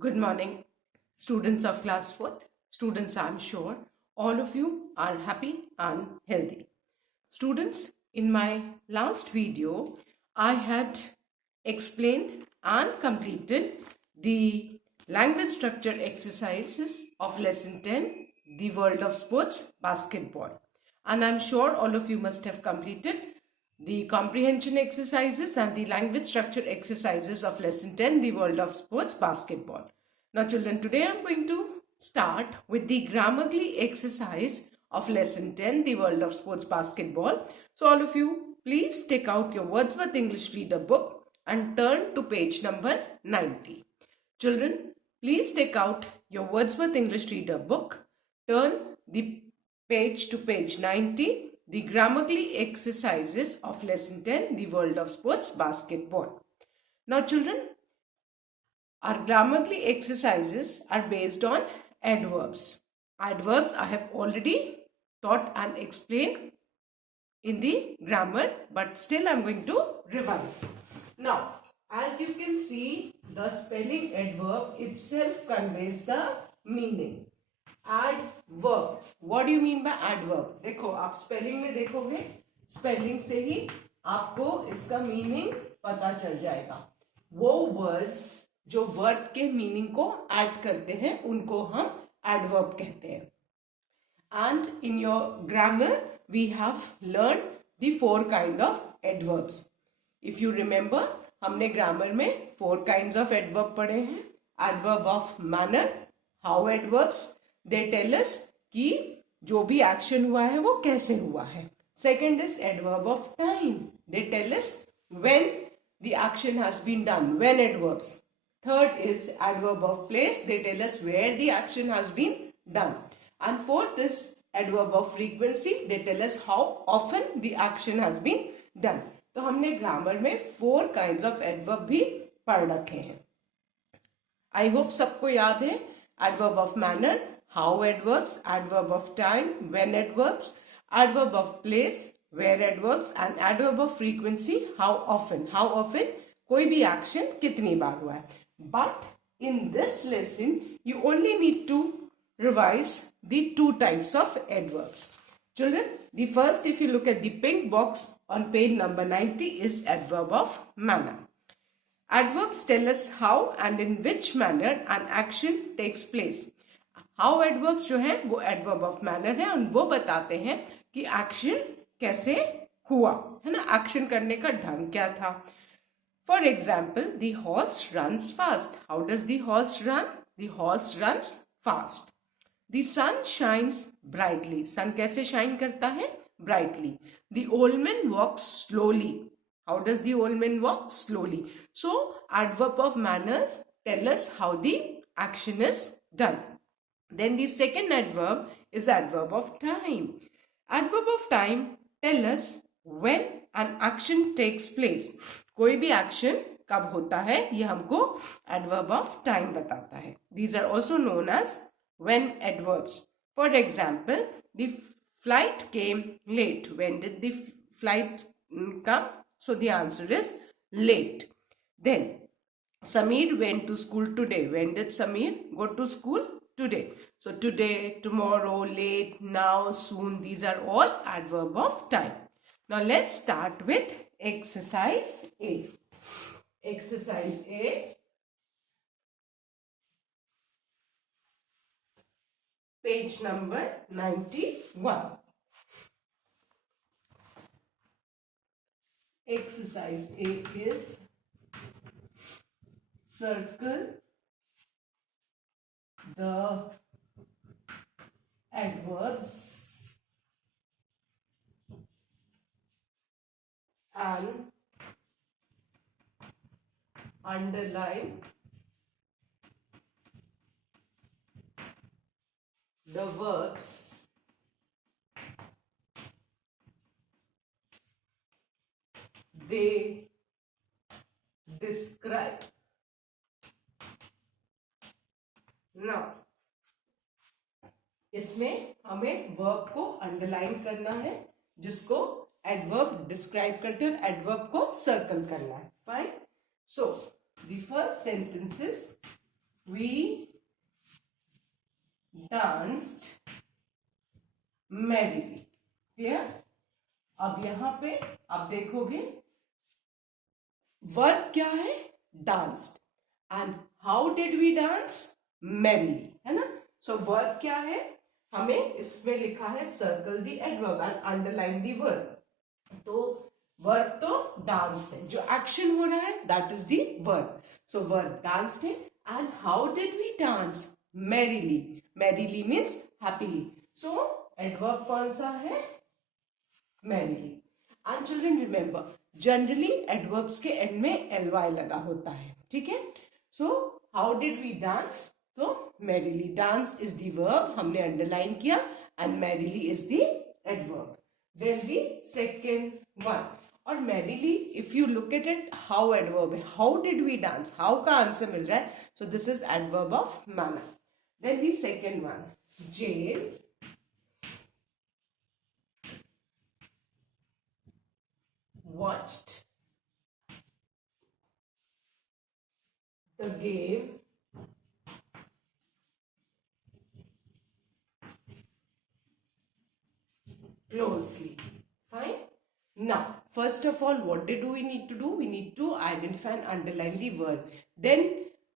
Good morning, students of class 4th. Students, I'm sure all of you are happy and healthy. Students, in my last video, I had explained and completed the language structure exercises of lesson 10, the world of sports, basketball. And I'm sure all of you must have completed the comprehension exercises and the language structure exercises of lesson 10, the world of sports, basketball. Now children, today I'm going to start with the Grammarly exercise of lesson 10, the world of sports, basketball. So all of you, please take out your Wordsworth English Reader book and turn to page number 90. Children, please take out your Wordsworth English Reader book, turn the page to page 90, the Grammarly exercises of lesson 10, the world of sports, basketball. Now children, our Grammarly exercises are based on adverbs. Adverbs I have already taught and explained in the grammar, but still I am going to revise. Now, as you can see, the spelling adverb itself conveys the meaning. Adverb. What do you mean by adverb? देखो, आप spelling में देखोगे, spelling से ही आपको इसका meaning पता चल जाएगा. वो वर्ड्स जो वर्ब के मीनिंग को ऐड करते हैं उनको हम एडवर्ब कहते हैं. And in your grammar we have learned the 4 kind of adverbs. If you remember, हमने ग्रामर में 4 kinds of adverb पढ़े हैं. Adverb of manner, how adverbs, they tell us कि जो भी एक्शन हुआ है वो कैसे हुआ है. Second is adverb of time, they tell us when the action has been done, when adverbs. Third is adverb of place, they tell us where the action has been done. And fourth is adverb of frequency, they tell us how often the action has been done. तो हमने grammar में 4 kinds of adverb भी पढ़ रखे हैं. I hope सबको याद है. Adverb of manner, how adverbs, adverb of time, when adverbs, adverb of place, where adverbs, and adverb of frequency, how often. How often कोई भी action कितनी बार हुआ है. But in this lesson, you only need to revise the 2 types of adverbs. Children, the first, if you look at the pink box on page number 90, is adverb of manner. Adverbs tell us how and in which manner an action takes place. How adverbs जो है वो adverb of manner है और वो बताते हैं कि action कैसे हुआ है ना, action करने का ढंग क्या था. For example, the horse runs fast. How does the horse run? The horse runs fast. The sun shines brightly. Sun कैसे shine करता है? Brightly. The old man walks slowly. How does the old man walk? Slowly. So, adverb of manner tell us how the action is done. Then the second adverb is adverb of time. Adverb of time tell us when an action takes place. कोई भी action कब होता है ये हमको adverb of time बताता है. These are also known as when adverbs. For example, the flight came late. When did the flight come? So the answer is late. Then Samir went to school today. When did Samir go to school? Today. So today, tomorrow, late, now, soon, these are all adverb of time. Now let's start with exercise A. Exercise A. Page number 91. Exercise A is circle the adverbs and underline the verbs they describe. Now, इसमें हमें verb को underline करना है जिसको adverb describe करते हैं और adverb को सर्कल करना है. Fine. So the first sentence is We danced merrily. Clear? अब यहां पे आप देखोगे वर्ब क्या है? Danced. And how did we dance? Merrily. है ना? सो वर्ब क्या है? हमें इसमें लिखा है circle the adverb and underline the verb. तो वर्ब तो डांस है, जो एक्शन हो रहा है that is the verb. So verb danced है. And how did we dance? Merrily. Merrily means happily. So adverb कौन सा है? Merrily. And children remember, generally adverbs के एंड में ly लगा होता है. ठीक है? So how did we dance? तो merrily. Dance is the verb, हमने अंडरलाइन किया, and merrily is the adverb. Then the second one. और merrily, if you look at it, how adverb है. How did we dance? How का answer मिल रहा है. So this is adverb of manner. Then the second one. Jane watched the game closely. Fine. Now, first of all, what do we need to do? We need to identify and underline the word. Then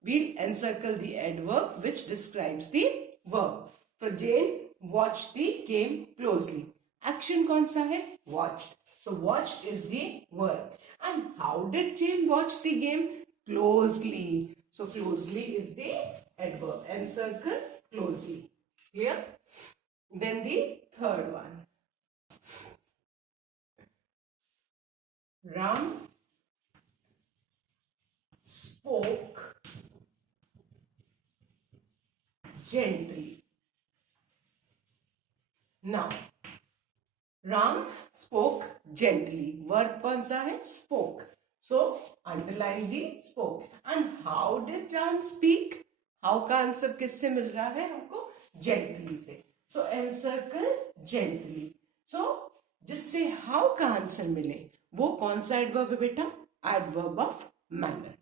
we'll encircle the adverb which describes the verb. So Jane watched the game closely. Action कौन सा है? Watched. So watched is the verb. And how did Jane watch the game? Closely. So closely is the adverb. Encircle closely. Clear? Then the third one. Ram spoke gently. Now, Ram spoke gently. Verb कौन सा है? Spoke. So, underline the spoke. And how did Ram speak? How का answer किससे मिल रहा है हमको? Gently से. So, encircle gently. So, जिससे how का आंसर मिले वो कौन सा एडवर्ब है बेटा? Adverb of manner.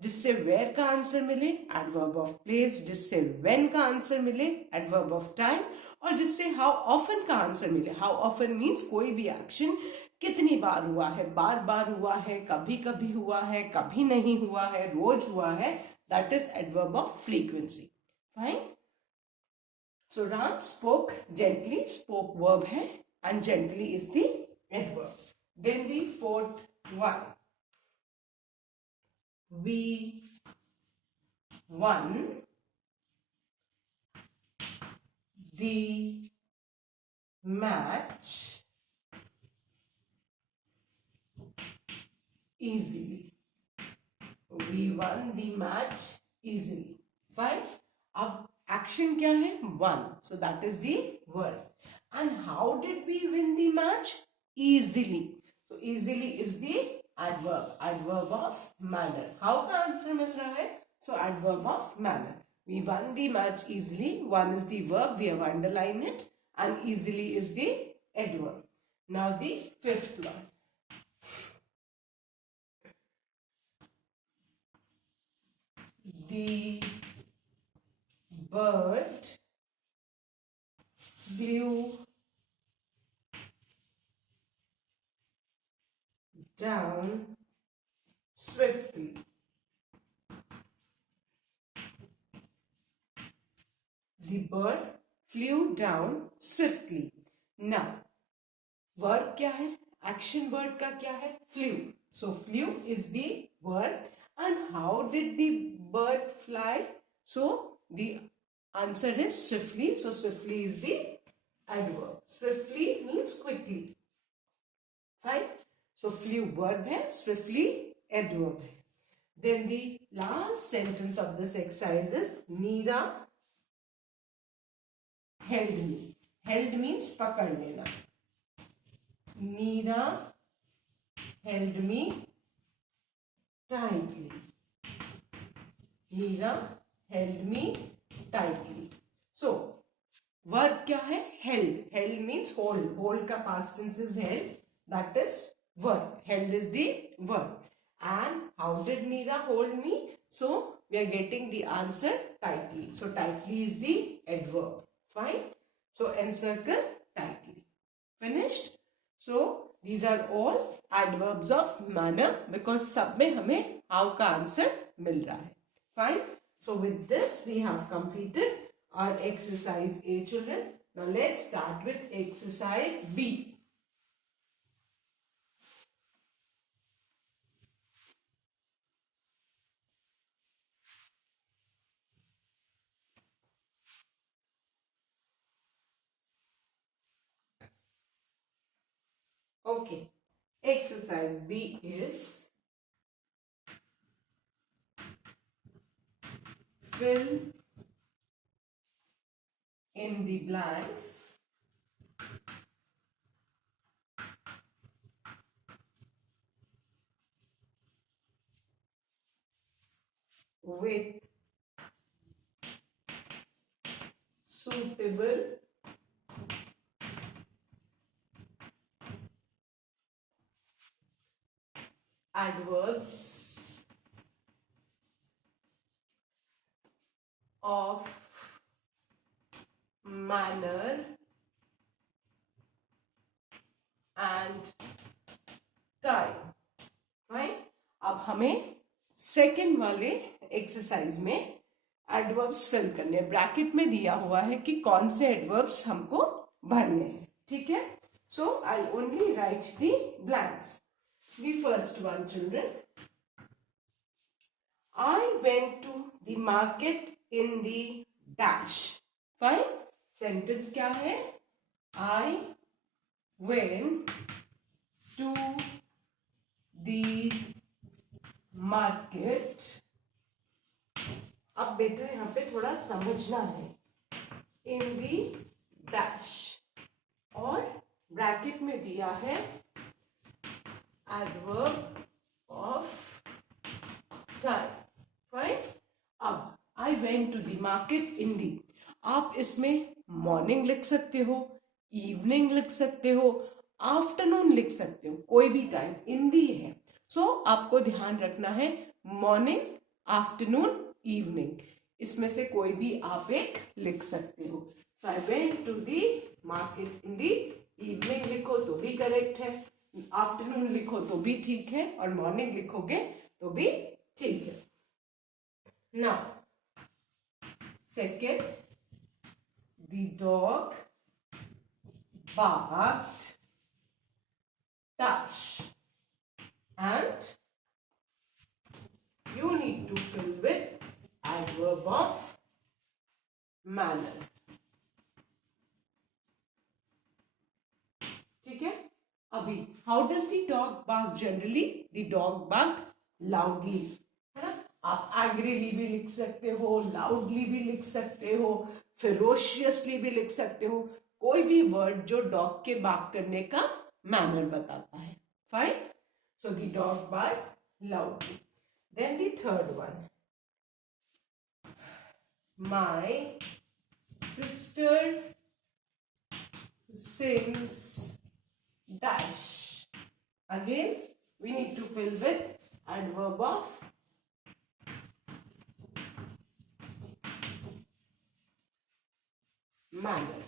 जिससे वेयर का आंसर मिले एडवर्ब ऑफ प्लेस. जिससे व्हेन का आंसर मिले एडवर्ब ऑफ टाइम. और जिससे हाउ ऑफन का आंसर मिले. हाउ ऑफन मीन्स कोई भी एक्शन कितनी बार हुआ है. बार बार हुआ है, कभी कभी हुआ है, कभी नहीं हुआ है, रोज हुआ है. That is adverb of frequency. Fine. So Ram spoke gently. Spoke verb है and gently is the adverb. Then the fourth one. We won the match easily. We won the match easily. Fine. अब action क्या है? Won. So that is the word. And how did we win the match? Easily. So easily is the adverb. Adverb of manner. How का answer मिल रहा है? So adverb of manner. We won the match easily. One is the verb. We have underlined it. And easily is the adverb. Now the fifth one. The bird flew down swiftly. The bird flew down swiftly. Now, verb क्या है? Action word का क्या है? Flew. So flew is the verb. And how did the bird fly? So the answer is swiftly. So swiftly is the adverb. Swiftly means quickly. Fine. So flew verb है, swiftly adverb है. Then the last sentence of this exercise is Meera held me. Held means पकड़ लेना. Meera held me tightly. Meera held me tightly. So verb क्या है? Held. Held means hold. Hold का past tense is held. That is verb. Held is the verb. And how did Meera hold me? So we are getting the answer tightly. So tightly is the adverb. Fine. So encircle tightly. Finished? So these are all adverbs of manner because सब में हमें how का answer मिल रहा है. Fine. So with this we have completed our exercise A, children. Now let's start with exercise B. Okay. Exercise B is fill in the blanks with suitable adverbs of manner and time. Right? अब हमें second वाले exercise में adverbs fill करने हैं. Bracket में दिया हुआ है कि कौन से एडवर्ब्स हमको भरने हैं. ठीक है. So I only write the blanks. The first one, children. I went to the market in the dash. Fine. Sentence क्या है? I went to the market. अब बेटा यहाँ पे थोड़ा समझना है. In the dash. और ब्रैकेट में दिया है adverb of time. Fine. अब I went to the market in the. आप इसमें मॉर्निंग लिख सकते हो, इवनिंग लिख सकते हो, आफ्टरनून लिख सकते हो, कोई भी टाइम. इन दी है. सो आपको ध्यान रखना है मॉर्निंग, आफ्टरनून, इवनिंग. इसमें से कोई भी आप एक लिख सकते हो. So I went to the market in the evening लिखो तो भी करेक्ट है, आफ्टरनून लिखो तो भी ठीक है, और मॉर्निंग लिखोगे तो भी ठीक है. Now second, the dog barked dash, and you need to fill with adverb of manner. ठीक है. अभी how does the dog bark generally? The dog bark loudly. है ना. आप एग्रीली भी लिख सकते हो, लाउडली भी लिख सकते हो, फेरोशियसली भी लिख सकते हो. कोई भी वर्ड जो डॉग के बार्क करने का मैनर बताता है. Fine. So the dog bark loudly. Then the third one, my sister sings dash. Again we need to fill with adverb of manner.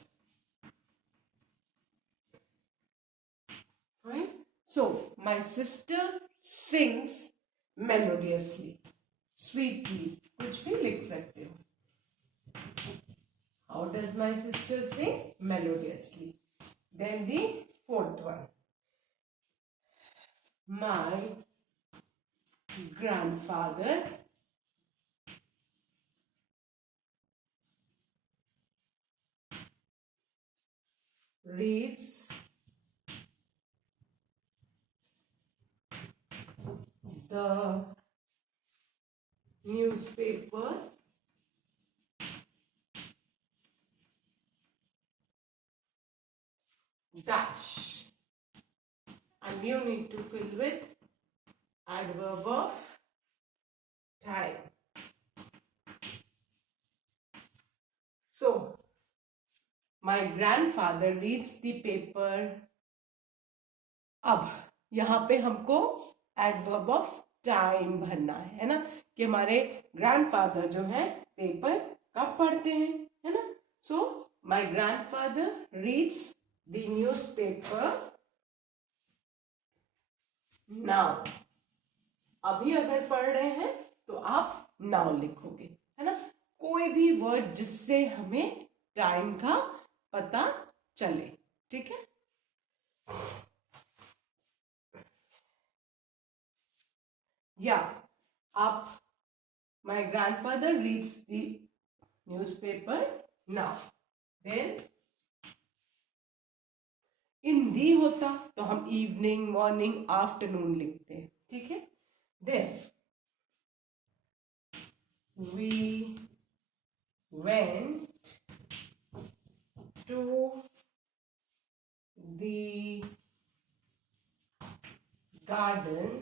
Right? So my sister sings melodiously, sweetly. कुछ भी लिख सकते हो. How does my sister sing? Melodiously. Then the fourth one, my grandfather reads the newspaper dash, and you need to fill with adverb of time. So my grandfather reads the paper. अब यहाँ पे हमको adverb of time भरना है ना, कि हमारे grandfather जो है पेपर कब पढ़ते हैं, है ना। So my grandfather reads the newspaper now. अभी अगर पढ़ रहे हैं तो आप नाउ लिखोगे, है ना। कोई भी वर्ड जिससे हमें टाइम का पता चले, ठीक है। या आप my grandfather reads the newspaper now. Then in the होता तो हम इवनिंग, मॉर्निंग, आफ्टरनून लिखते हैं, ठीक है। Then we went to the garden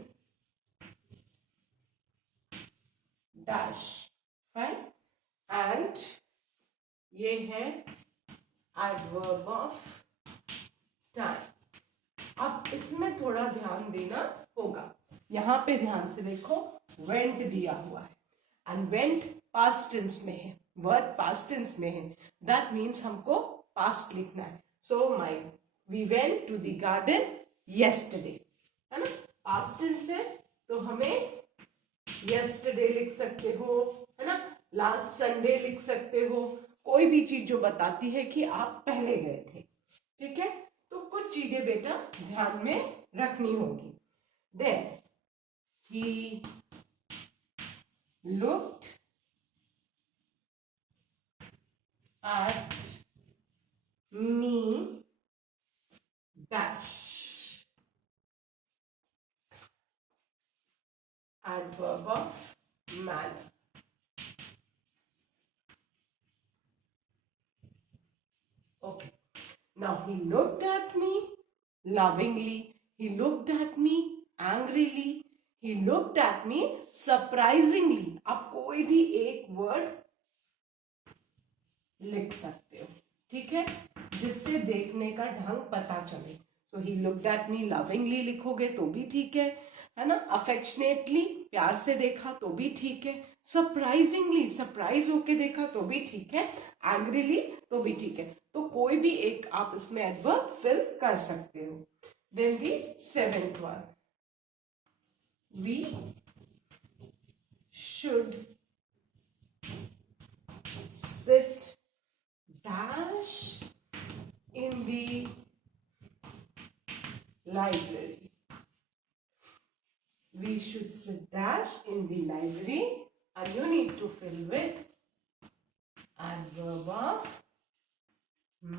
dash, fine, and ये है adverb of time। अब इसमें थोड़ा ध्यान देना होगा, यहाँ पे ध्यान से देखो, went दिया हुआ है and went past tense में है, वर्ड past tense में है, that means हमको past लिखना है। so we went to the garden yesterday, है ना। past tense है तो हमें yesterday लिख सकते हो, है ना, last Sunday लिख सकते हो, कोई भी चीज जो बताती है कि आप पहले गए थे, ठीक है। तो कुछ चीजें बेटा ध्यान में रखनी होगी। Then he looked at me dash, adverb of manner। okay, now he looked at me lovingly, he looked at me angrily, he looked at me surprisingly। आप कोई भी एक वर्ड लिख सकते हो, ठीक है, जिससे देखने का ढंग पता चले। So he looked at me lovingly लिखोगे तो भी ठीक है ना। अफेक्शनेटली, प्यार से देखा तो भी ठीक है। सरप्राइजिंगली, सरप्राइज होके देखा तो भी ठीक है। एंग्रीली तो भी ठीक है। तो कोई भी एक आप इसमें एडवर्ब फिल कर सकते हो। Then the seventh one, we should sit dash in the library। We should sit dash in the library and you need to fill with adverb of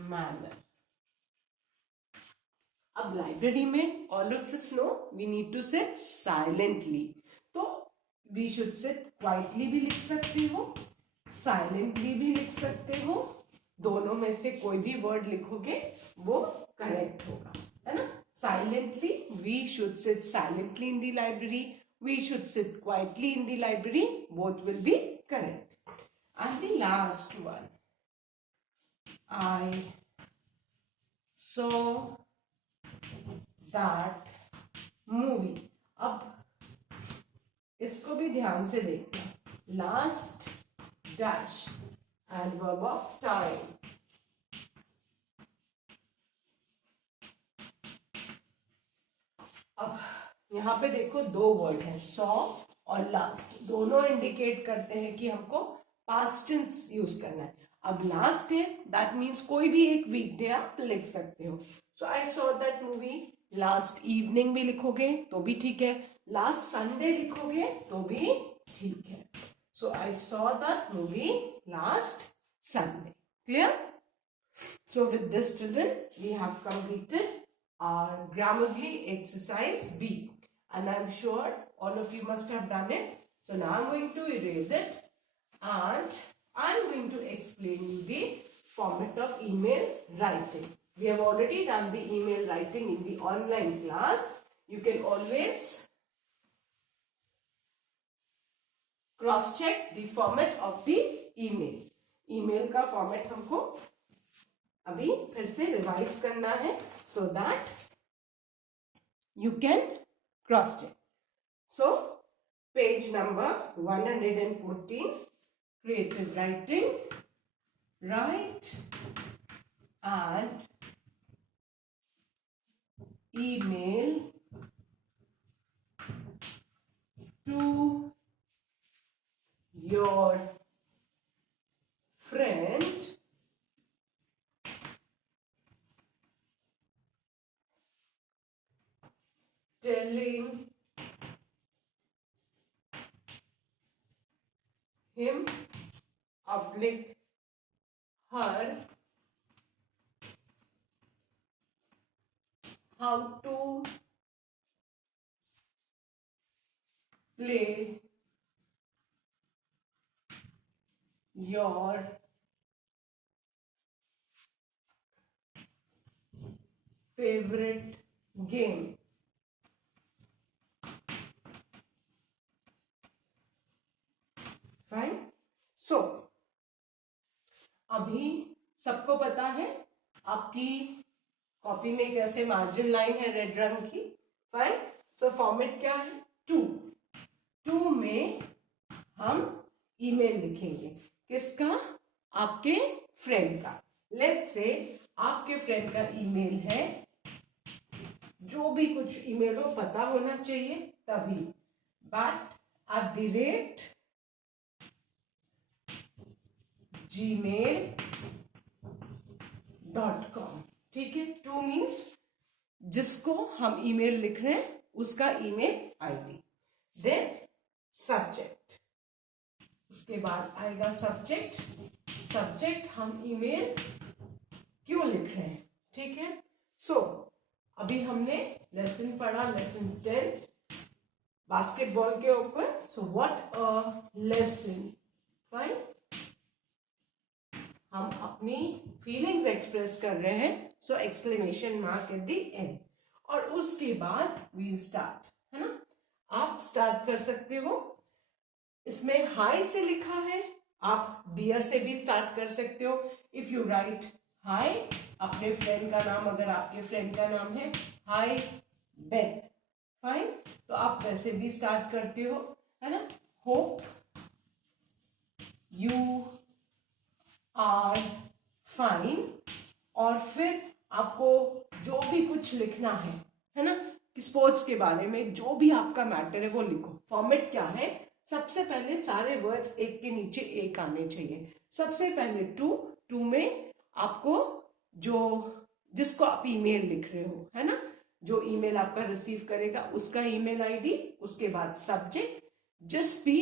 manner। अब लाइब्रेरी में all of us know we need to sit silently, तो we should sit quietly भी लिख सकते हो, silently भी लिख सकते हो, दोनों में से कोई भी वर्ड लिखोगे वो करेक्ट होगा, है ना। Silently, we should sit silently in the library, we should sit quietly in the library, both will be correct. And the last one, I saw that movie. अब इसको भी ध्यान से देखना, last dash adverb of time। अब यहाँ पे देखो दो वर्ड है, सॉ और लास्ट, दोनों इंडिकेट करते हैं कि हमको पास्ट टेंस यूज करना है। अब लास्ट है, दैट मीन्स कोई भी एक वीकडे आप लिख सकते हो। So I saw that movie last evening भी लिखोगे तो भी ठीक है, लास्ट संडे लिखोगे तो भी ठीक है। So I saw that movie last Sunday. Clear? So with this children, we have completed our Grammarly exercise B. And I'm sure all of you must have done it. So now I'm going to erase it. And I'm going to explain you the format of email writing. We have already done the email writing in the online class. You can always cross check the format of the email. Email का format हमको अभी फिर से revise करना है, so that you can cross check. So page number 114, creative writing. Write and email to your friend telling him, public, her, how to play your favorite game. Fine. So, अभी सबको पता है आपकी कॉपी में कैसे margin line है red रंग की. फाइन. सो फॉर्मेट क्या है? टू में हम ईमेल लिखेंगे. किसका? आपके फ्रेंड का. लेट्स से आपके फ्रेंड का ईमेल है, जो भी कुछ ईमेल हो पता होना चाहिए तभी, @gmail.com. ठीक है. टू मीन्स जिसको हम ईमेल लिख रहे हैं उसका ईमेल आईडी. देन सब्जेक्ट, उसके बाद आएगा सब्जेक्ट हम ईमेल क्यों लिख रहे हैं. ठीक है. सो अभी हमने लेसन पढ़ा, लेसन 10 बास्केटबॉल के ऊपर. So what a lesson. Fine. हम अपनी फीलिंग्स एक्सप्रेस कर रहे हैं, so exclamation mark at the end. और उसके बाद वी स्टार्ट, है ना. आप स्टार्ट कर सकते हो. इसमें हाई से लिखा है, आप डियर से भी स्टार्ट कर सकते हो. इफ यू राइट हाई, अपने फ्रेंड का नाम, अगर आपके फ्रेंड का नाम है हाई बेथ, फाइन, तो आप वैसे भी स्टार्ट करते हो, है ना. Hope you are fine. और फिर आपको जो भी कुछ लिखना है ना, स्पोर्ट्स के बारे में जो भी आपका मैटर है वो लिखो. फॉर्मेट क्या है? सबसे पहले सारे वर्ड्स एक के नीचे एक आने चाहिए. सबसे पहले टू में आपको जिसको आप ईमेल लिख रहे हो, है ना, जो ईमेल आपका रिसीव करेगा उसका ईमेल आईडी. उसके बाद सब्जेक्ट, जिस भी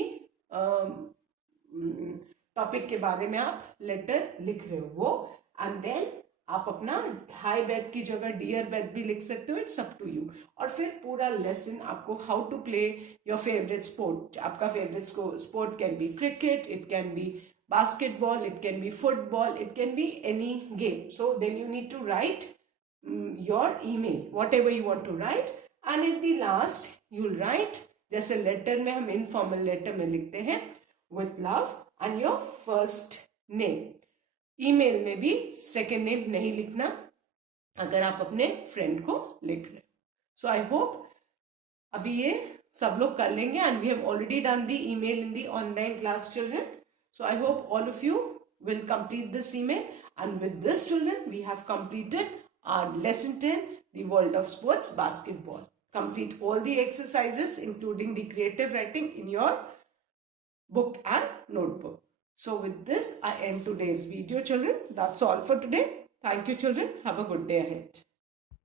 टॉपिक के बारे में आप लेटर लिख रहे हो वो. एंड देन आप अपना हाई बेथ की जगह डियर बेथ भी लिख सकते हो. It's up to you. और फिर पूरा लेसन आपको how to play your favourite sport. आपका favourite sport can be cricket, it can be basketball, it can be football, it can be any game. So then you need to write your email, whatever you want to write. And at the last you'll write, जैसे letter में हम informal letter में लिखते हैं, with love and your first name. Email में भी second name नहीं लिखना अगर आप अपने फ्रेंड को लिख रहे. सो आई होप अभी ये सब लोग कर लेंगे. And we have already done the email in the online class children. So I hope all of you will complete this email. And with this children, we have completed our lesson 10, the world of sports, basketball. Complete all the exercises including the creative writing in your book and notebook. So with this, I end today's video children. That's all for today. Thank you children. Have a good day ahead.